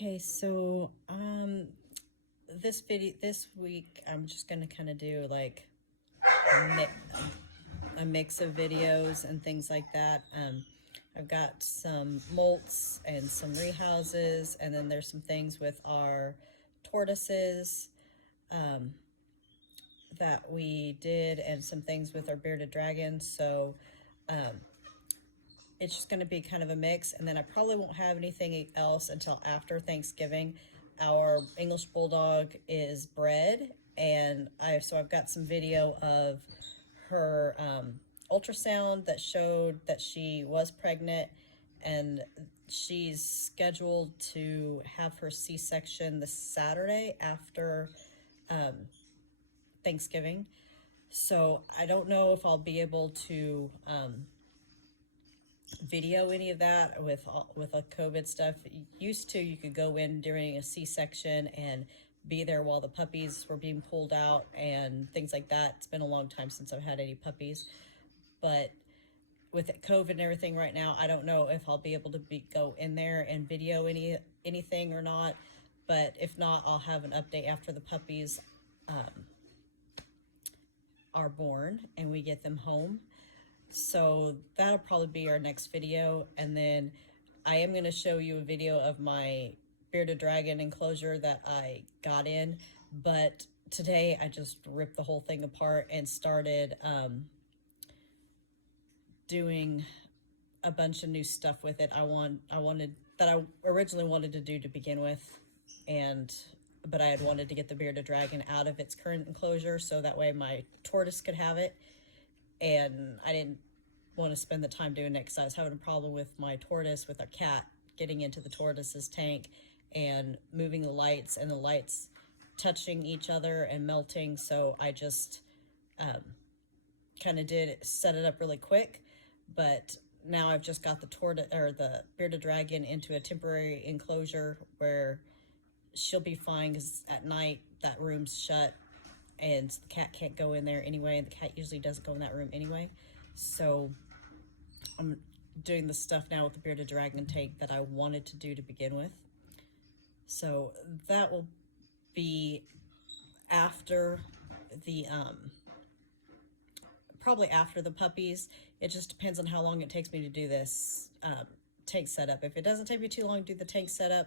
Okay, so this week I'm just gonna kind of do like a mix of videos and things like that. I've got some molts and some rehouses, and then there's some things with our tortoises that we did, and some things with our bearded dragons. So it's just going to be kind of a mix, and then I probably won't have anything else until after Thanksgiving. Our English Bulldog is bred, and I've got some video of her ultrasound that showed that she was pregnant, and she's scheduled to have her C-section the Saturday after Thanksgiving. So I don't know if I'll be able to video any of that with a COVID stuff. Used to, you could go in during a C-section and be there while the puppies were being pulled out and things like that. It's been a long time since I've had any puppies, but with COVID and everything right now, I don't know if I'll be able to go in there and video anything or not. But if not, I'll have an update after the puppies are born and we get them home. So that'll probably be our next video. And then I am going to show you a video of my bearded dragon enclosure that I got in. But today I just ripped the whole thing apart and started doing a bunch of new stuff with it. I originally wanted to do to begin with, but I had wanted to get the bearded dragon out of its current enclosure so that way my tortoise could have it. And I didn't want to spend the time doing it because I was having a problem with my tortoise, with our cat, getting into the tortoise's tank and moving the lights, and the lights touching each other and melting. So I just kind of set it up really quick. But now I've just got the bearded dragon into a temporary enclosure where she'll be fine, because at night that room's shut and the cat can't go in there anyway, and the cat usually doesn't go in that room anyway. So I'm doing the stuff now with the bearded dragon tank that I wanted to do to begin with. So that will be after the probably after the puppies. It just depends on how long it takes me to do this tank setup. If it doesn't take me too long to do the tank setup,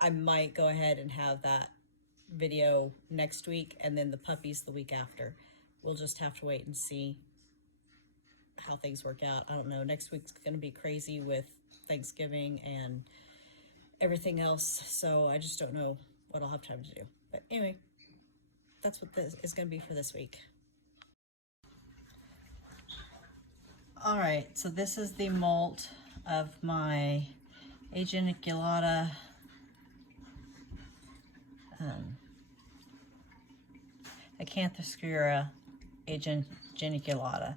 I might go ahead and have that video next week, and then the puppies the week after. We'll just have to wait and see how things work out. I don't know. Next week's going to be crazy with Thanksgiving and everything else, so I just don't know what I'll have time to do. But anyway, that's what this is going to be for this week. All right, so this is the molt of my geniculata Acanthoscura geniculata.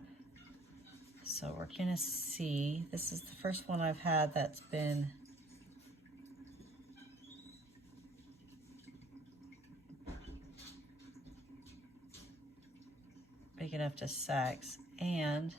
So we're gonna see, this is the first one I've had that's been big enough to sex, and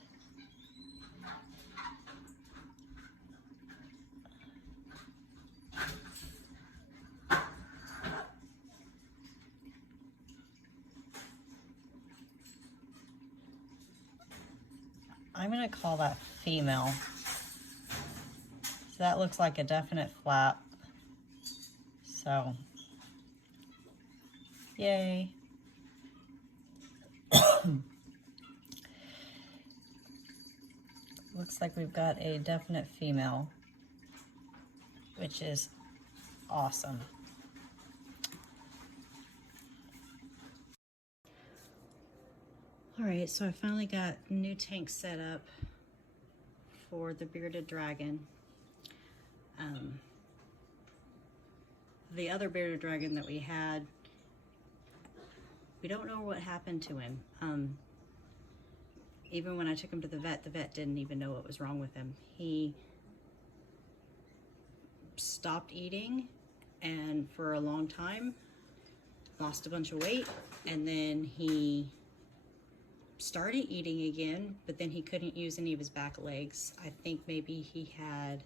I'm going to call that female. So that looks like a definite flap. So, yay. Looks like we've got a definite female, which is awesome. All right, so I finally got a new tank set up for the bearded dragon. The other bearded dragon that we had, we don't know what happened to him. Even when I took him to the vet didn't even know what was wrong with him. He stopped eating, and for a long time lost a bunch of weight, and then he started eating again, but then he couldn't use any of his back legs. I think maybe he had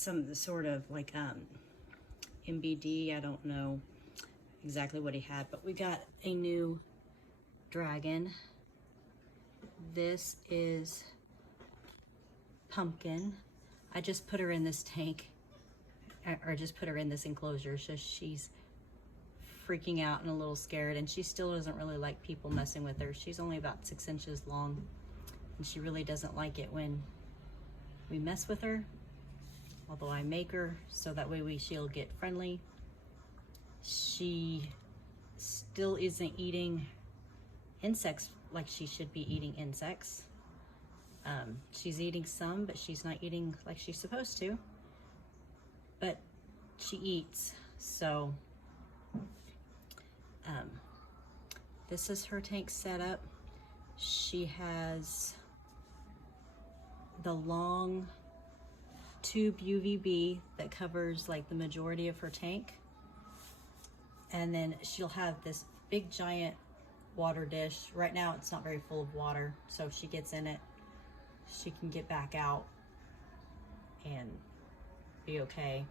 some sort of like MBD. I don't know exactly what he had, but we got a new dragon. This is Pumpkin. I just put her in this tank, or just put her in this enclosure, so she's freaking out and a little scared, and she still doesn't really like people messing with her. She's only about 6 inches long, and she really doesn't like it when we mess with her, although I make her so that way she'll get friendly. She still isn't eating insects like she should be eating insects. She's eating some, but she's not eating like she's supposed to. But she eats, so this is her tank setup. She has the long tube UVB that covers like the majority of her tank. And then she'll have this big giant water dish. Right now it's not very full of water, so if she gets in it, she can get back out and be okay.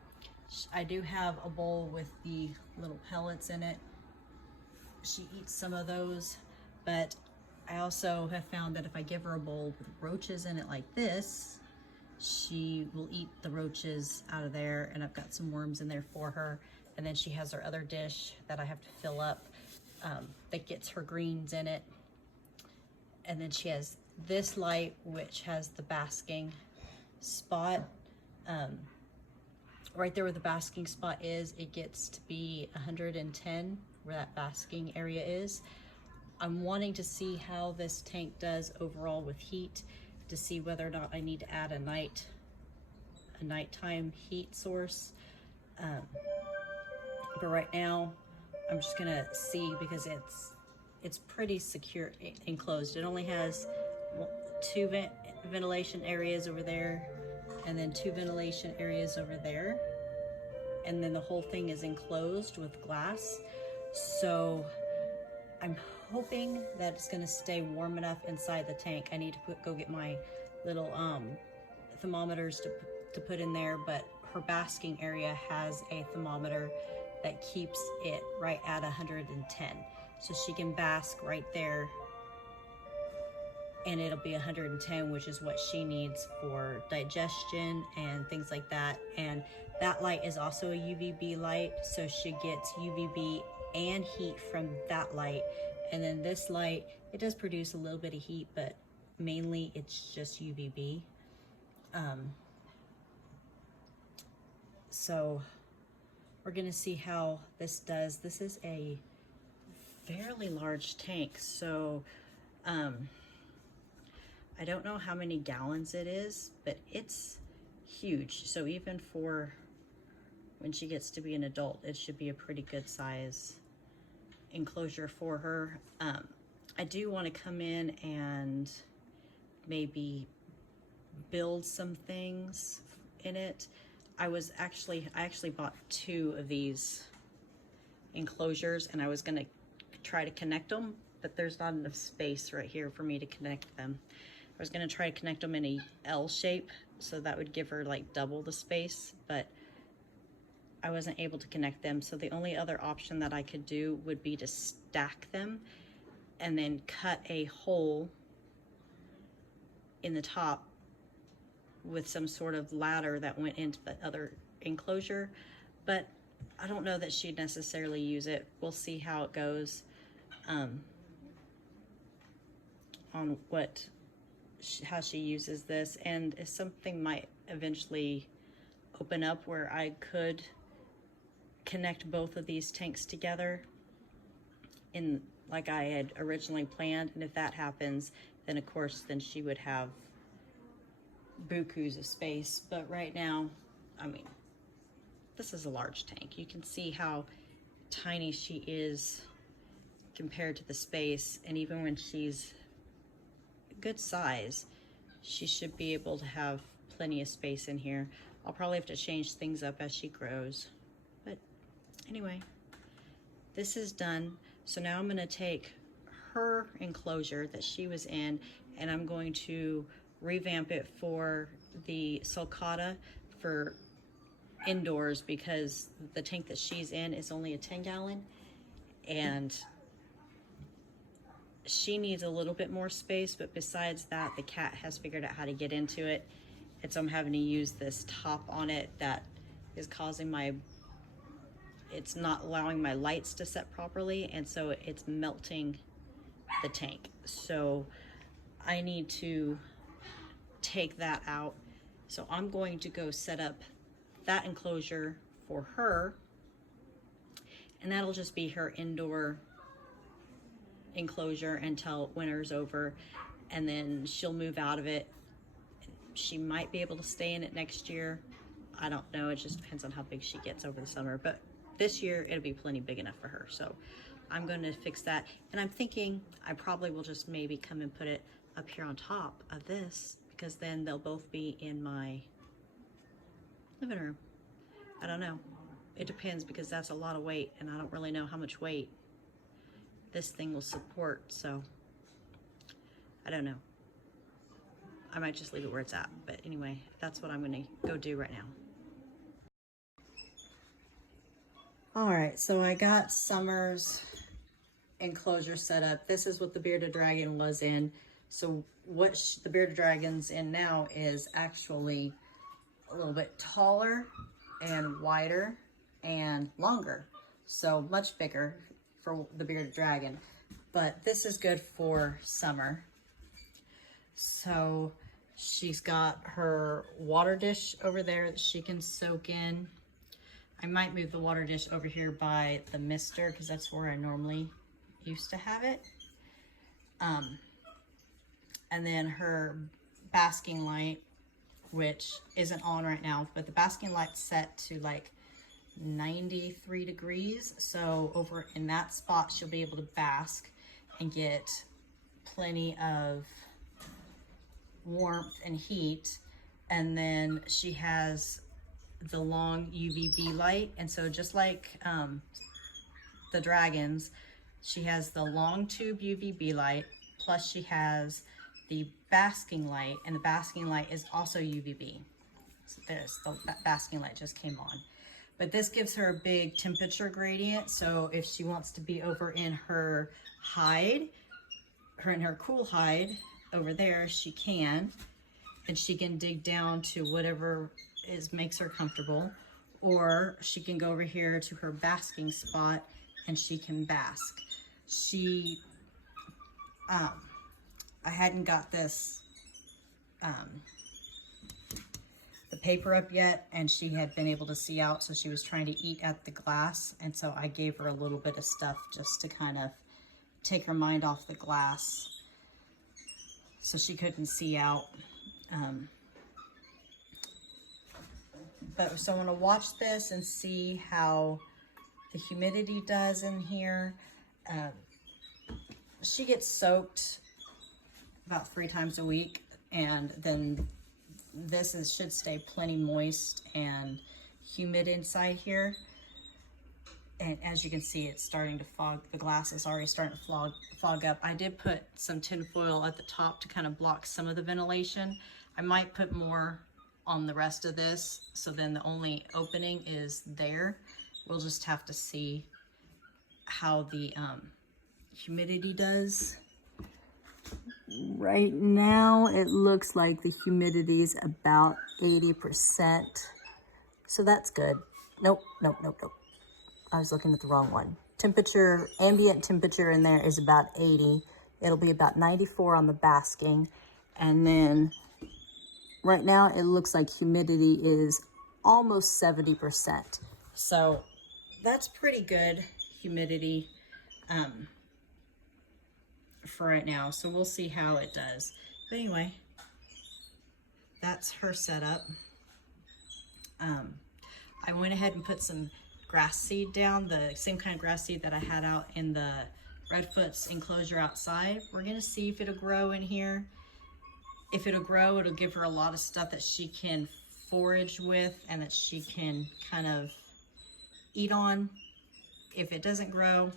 I do have a bowl with the little pellets in it. She eats some of those, but I also have found that if I give her a bowl with roaches in it like this, she will eat the roaches out of there, and I've got some worms in there for her. And then she has her other dish that I have to fill up that gets her greens in it. And then she has this light, which has the basking spot. Right there where the basking spot is, it gets to be 110 where that basking area is. I'm wanting to see how this tank does overall with heat, to see whether or not I need to add a nighttime heat source. But right now, I'm just gonna see, because it's pretty secure, enclosed. It only has 2 ventilation areas over there, and then 2 ventilation areas over there. And then the whole thing is enclosed with glass. So I'm hoping that it's gonna stay warm enough inside the tank. I need to go get my little thermometers to put in there, but her basking area has a thermometer that keeps it right at 110. So she can bask right there, and it'll be 110, which is what she needs for digestion and things like that. And that light is also a UVB light, so she gets UVB and heat from that light. And then this light, it does produce a little bit of heat, but mainly it's just UVB. So we're gonna see how this does. This is a fairly large tank, so I don't know how many gallons it is, but it's huge. So even for when she gets to be an adult, it should be a pretty good size enclosure for her. I do want to come in and maybe build some things in it. I actually bought 2 of these enclosures, and I was gonna try to connect them, but there's not enough space right here for me to connect them. I was gonna try to connect them in a L shape, so that would give her like double the space, but I wasn't able to connect them. So the only other option that I could do would be to stack them and then cut a hole in the top with some sort of ladder that went into the other enclosure. But I don't know that she'd necessarily use it. We'll see how it goes on how she uses this, and if something might eventually open up where I could connect both of these tanks together in like I had originally planned. And if that happens, then of course then she would have bukus of space. But right now, I mean, this is a large tank. You can see how tiny she is compared to the space, and even when she's good size, she should be able to have plenty of space in here. I'll probably have to change things up as she grows, but anyway, this is done. So now I'm going to take her enclosure that she was in, and I'm going to revamp it for the sulcata for indoors because the tank that she's in is only a 10-gallon, and she needs a little bit more space, but besides that, the cat has figured out how to get into it. And so I'm having to use this top on it that is causing it's not allowing my lights to set properly, and so it's melting the tank. So I need to take that out. So I'm going to go set up that enclosure for her, and that'll just be her indoor enclosure until winter's over, and then she'll move out of it. She might be able to stay in it next year. I don't know, it just depends on how big she gets over the summer, but this year it'll be plenty big enough for her. So I'm going to fix that, and I'm thinking I probably will just maybe come and put it up here on top of this, because then they'll both be in my living room. I don't know, it depends, because that's a lot of weight, and I don't really know how much weight this thing will support, so I don't know. I might just leave it where it's at, but anyway, that's what I'm gonna go do right now. All right, so I got Summer's enclosure set up. This is what the bearded dragon was in. So what the bearded dragon's in now is actually a little bit taller and wider and longer. So much bigger for the bearded dragon. But this is good for Summer. So she's got her water dish over there that she can soak in. I might move the water dish over here by the mister, because that's where I normally used to have it. And then her basking light, which isn't on right now, but the basking light's set to like 93 degrees. So over in that spot, she'll be able to bask and get plenty of warmth and heat. And then she has the long UVB light, and so just like the dragons, she has the long tube UVB light, plus she has the basking light, and the basking light is also UVB. So there's the basking light just came on, but this gives her a big temperature gradient. So if she wants to be over in her hide, in her cool hide over there, she can, and she can dig down to whatever makes her comfortable, or she can go over here to her basking spot and she can bask. I hadn't got this the paper up yet, and she had been able to see out, so she was trying to eat at the glass, and so I gave her a little bit of stuff just to kind of take her mind off the glass so she couldn't see out. But so I want to watch this and see how the humidity does in here. She gets soaked about 3 times a week, and then should stay plenty moist and humid inside here. And as you can see, it's starting to fog. The glass is already starting to fog up. I did put some tin foil at the top to kind of block some of the ventilation. I might put more on the rest of this, so then the only opening is there. We'll just have to see how the humidity does. Right now it looks like the humidity is about 80%, so that's good. Nope. I was looking at the wrong one. Temperature, ambient temperature in there is about 80. It'll be about 94 on the basking, and then right now it looks like humidity is almost 70%. So that's pretty good humidity for right now. So we'll see how it does. But anyway, that's her setup. I went ahead and put some grass seed down, the same kind of grass seed that I had out in the Redfoot's enclosure outside. We're gonna see if it'll grow in here. If it'll grow, it'll give her a lot of stuff that she can forage with and that she can kind of eat on. If it doesn't grow,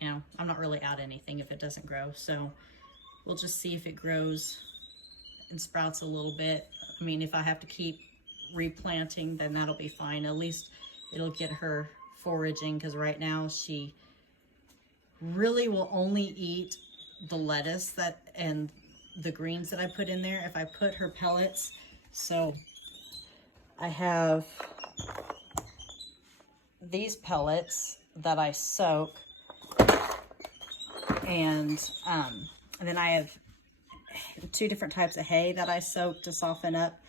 you know, I'm not really out anything if it doesn't grow. So we'll just see if it grows and sprouts a little bit. I mean, if I have to keep replanting, then that'll be fine. At least it'll get her foraging, because right now she really will only eat the lettuce and the greens that I put in there if I put her pellets. So I have these pellets that I soak, and then I have 2 different types of hay that I soak to soften up,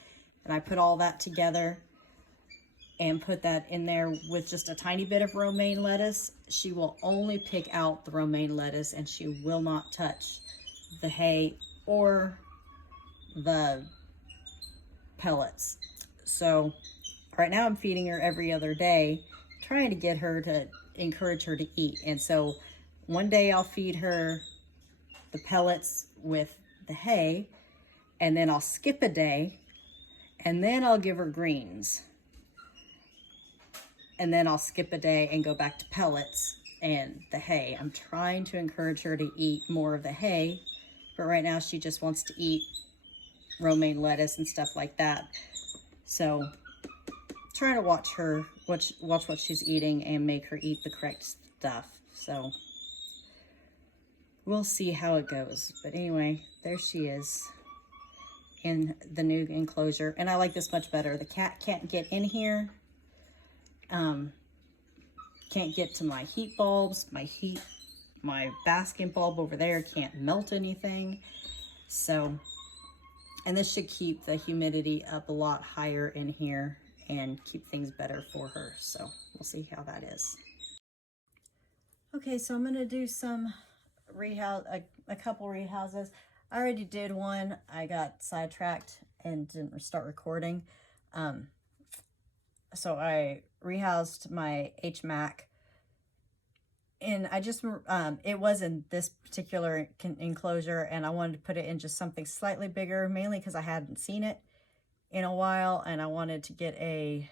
and I put all that together and put that in there with just a tiny bit of romaine lettuce. She will only pick out the romaine lettuce, and she will not touch the hay or the pellets. So right now I'm feeding her every other day, trying to get her to encourage her to eat. And so one day I'll feed her the pellets with the hay, and then I'll skip a day, and then I'll give her greens. And then I'll skip a day and go back to pellets and the hay. I'm trying to encourage her to eat more of the hay, but right now she just wants to eat romaine lettuce and stuff like that. So trying to watch what she's eating and make her eat the correct stuff. So we'll see how it goes. But anyway, there she is in the new enclosure. And I like this much better. The cat can't get in here. Can't get to my heat bulbs. My basket bulb over there can't melt anything. So, and this should keep the humidity up a lot higher in here and keep things better for her. So we'll see how that is. Okay, so I'm gonna do some a couple rehouses. I already did one. I got sidetracked and didn't start recording. So I rehoused my HMAC, and I just, it was in this particular enclosure, and I wanted to put it in just something slightly bigger, mainly because I hadn't seen it in a while, and I wanted to get a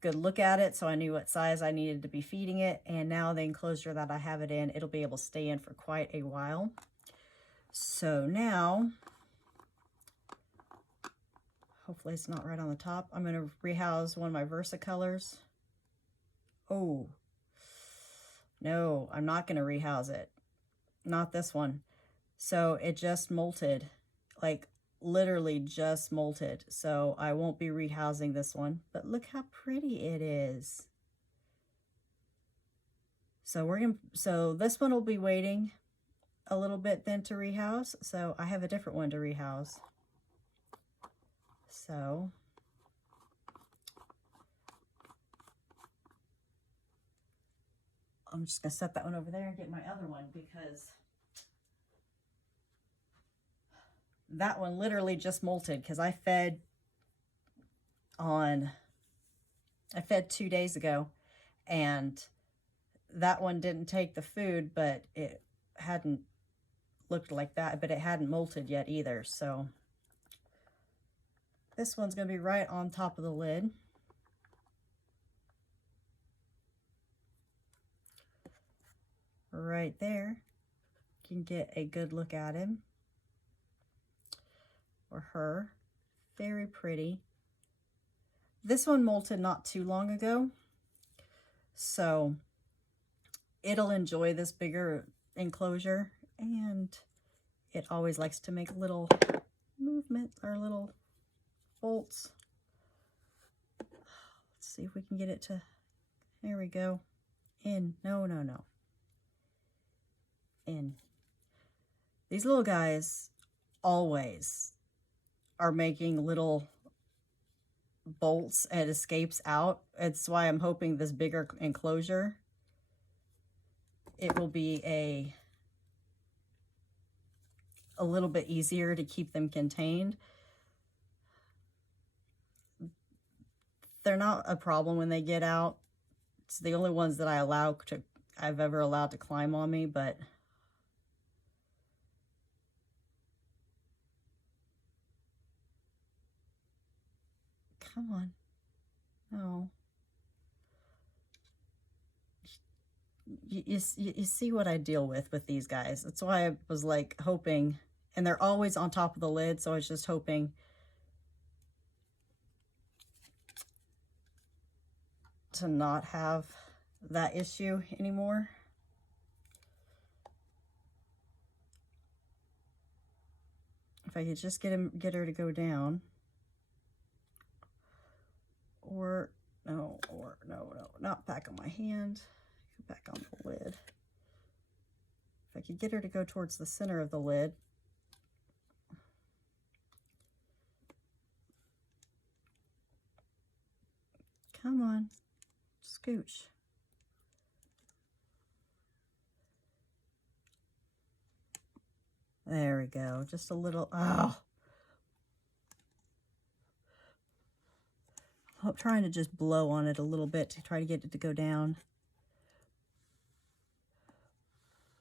good look at it so I knew what size I needed to be feeding it. And now the enclosure that I have it in, it'll be able to stay in for quite a while. So now, hopefully it's not right on the top, I'm going to rehouse one of my Versacolors. Oh, no, I'm not going to rehouse it. Not this one. So it just molted, like literally just molted. So I won't be rehousing this one, but look how pretty it is. So this one will be waiting a little bit then to rehouse. So I have a different one to rehouse. So I'm just gonna set that one over there and get my other one, because that one literally just molted, because I fed 2 days ago, and that one didn't take the food, but it hadn't looked like that, but it hadn't molted yet either. So this one's going to be right on top of the lid. Right there. You can get a good look at him or her. Very pretty. This one molted not too long ago, so it'll enjoy this bigger enclosure, and it always likes to make little movement or little bolts. Let's see if we can get it to, there we go, in. No, in. These little guys always are making little bolts and escapes out. It's why I'm hoping this bigger enclosure, it will be a little bit easier to keep them contained. They're not a problem when they get out. It's the only ones that I've ever allowed to climb on me, but come on. No. You see what I deal with these guys. That's why I was like hoping, and they're always on top of the lid, so I was just hoping to not have that issue anymore. If I could just get her to go down. Or no, not back on my hand, back on the lid. If I could get her to go towards the center of the lid. Come on, scooch. There we go, just a little, oh. I'm trying to just blow on it a little bit to try to get it to go down.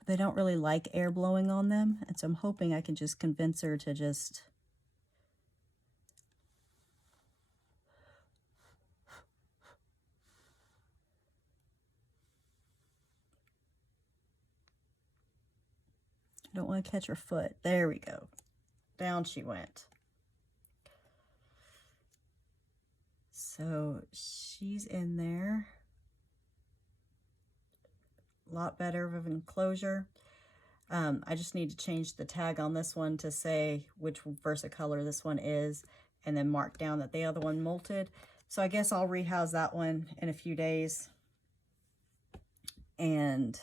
They don't really like air blowing on them, and so I'm hoping I can just convince her to just I don't want to catch her foot. There we go. Down she went. So she's in there. A lot better of an enclosure. I just need to change the tag on this one to say which Versacolor this one is, and then mark down that the other one molted. So I guess I'll rehouse that one in a few days and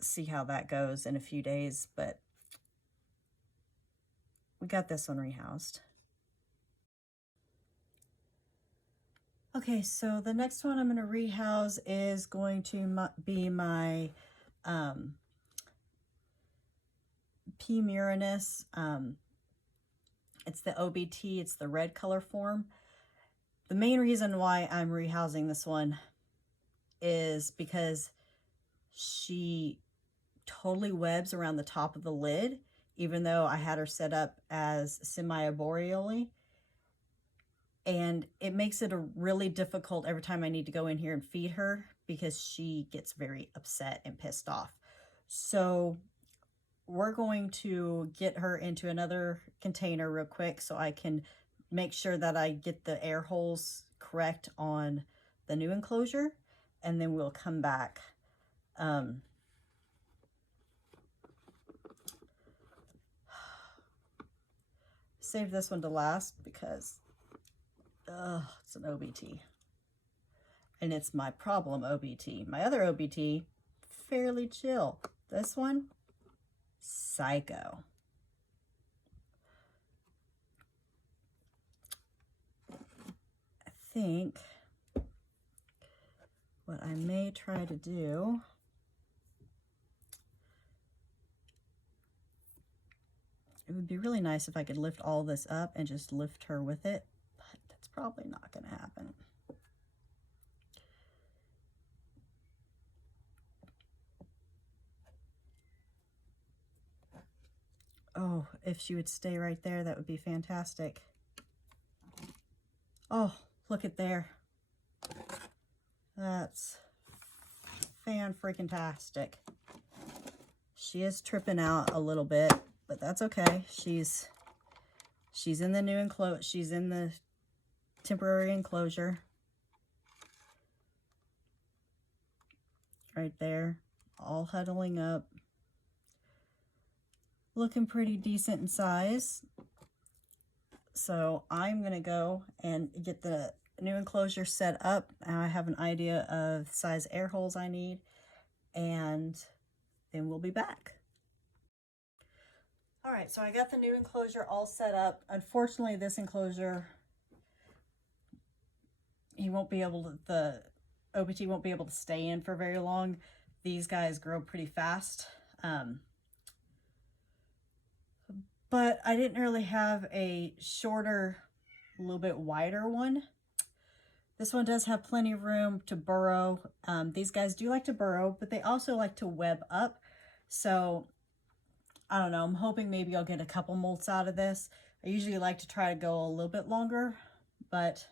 see how that goes in a few days, but we got this one rehoused. Okay, so the next one I'm going to rehouse is going to be my P. Murinus. It's the OBT, it's the red color form. The main reason why I'm rehousing this one is because she totally webs around the top of the lid, even though I had her set up as semi-arboreally. And it makes it a really difficult every time I need to go in here and feed her, because she gets very upset and pissed off. So we're going to get her into another container real quick so I can make sure that I get the air holes correct on the new enclosure, and then we'll come back. Save this one to last because it's an OBT. And it's my problem OBT. My other OBT, fairly chill. This one, psycho. I think what I may try to do it would be really nice if I could lift all this up and just lift her with it, but that's probably not going to happen. Oh, if she would stay right there, that would be fantastic. Oh, look at there. That's fan-freaking-tastic. She is tripping out a little bit, but that's okay. She's in the new enclosure. She's in the temporary enclosure. Right there, all huddling up. Looking pretty decent in size. So I'm gonna go and get the new enclosure set up. Now I have an idea of the size air holes I need, and then we'll be back. All right, so I got the new enclosure all set up. Unfortunately, this enclosure, he won't be able to, the OBT won't be able to stay in for very long. These guys grow pretty fast. But I didn't really have a shorter, a little bit wider one. This one does have plenty of room to burrow. These guys do like to burrow, but they also like to web up. So I don't know, I'm hoping maybe I'll get a couple molts out of this. I usually like to try to go a little bit longer, but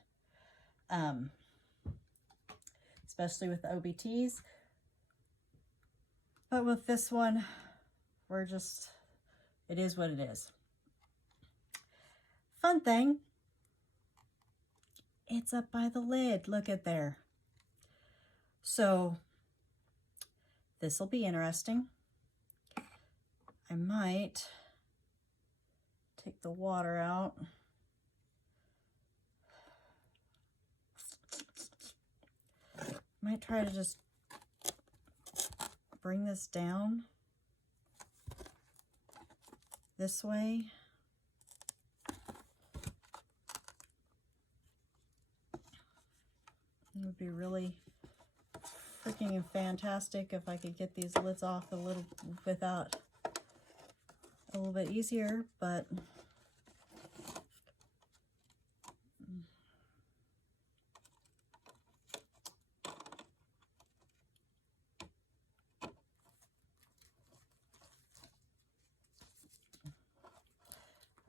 especially with the OBTs. But with this one, we're just, it is what it is. Fun thing It's up by the lid. Look at there. So this will be interesting. I might take the water out. Might try to just bring this down this way. It would be really freaking fantastic if I could get these lids off a little bit easier, but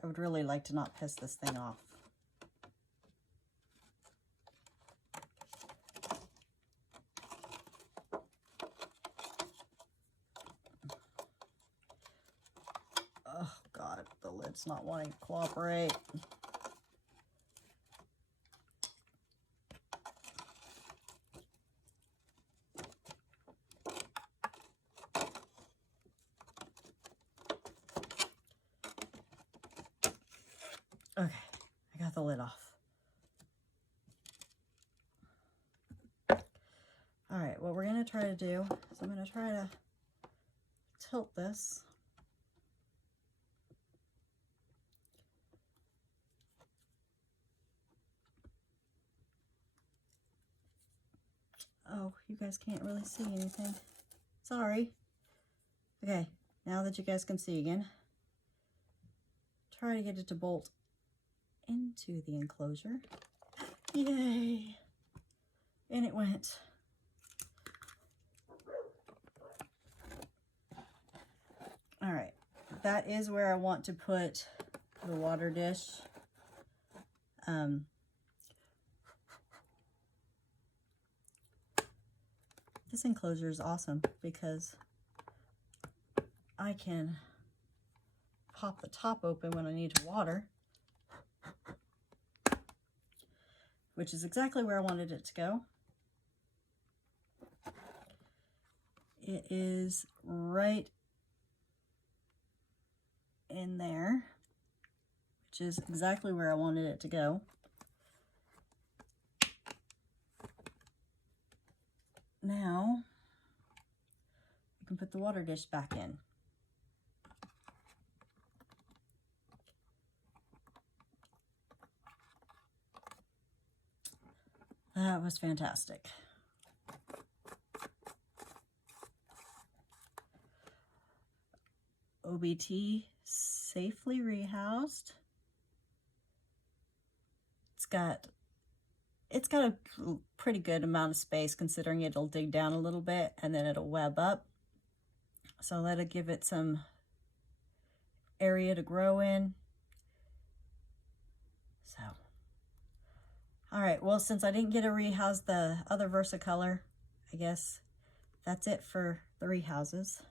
I would really like to not piss this thing off. Oh God, the lid's not wanting to cooperate. Okay, I got the lid off. All right, what we're gonna try to do is I'm gonna try to tilt this. Oh, you guys can't really see anything. Sorry. Okay, now that you guys can see again, try to get it to bolt into the enclosure. Yay! And it went. All right, that is where I want to put the water dish. This enclosure is awesome because I can pop the top open when I need to water, which is exactly where I wanted it to go. It is right in there, which is exactly where I wanted it to go. Now, you can put the water dish back in. That was fantastic. OBT safely rehoused. It's got a pretty good amount of space considering it'll dig down a little bit and then it'll web up. So that'll give it some area to grow in. So, all right, well, since I didn't get to rehouse the other Versacolor, I guess that's it for the rehouses.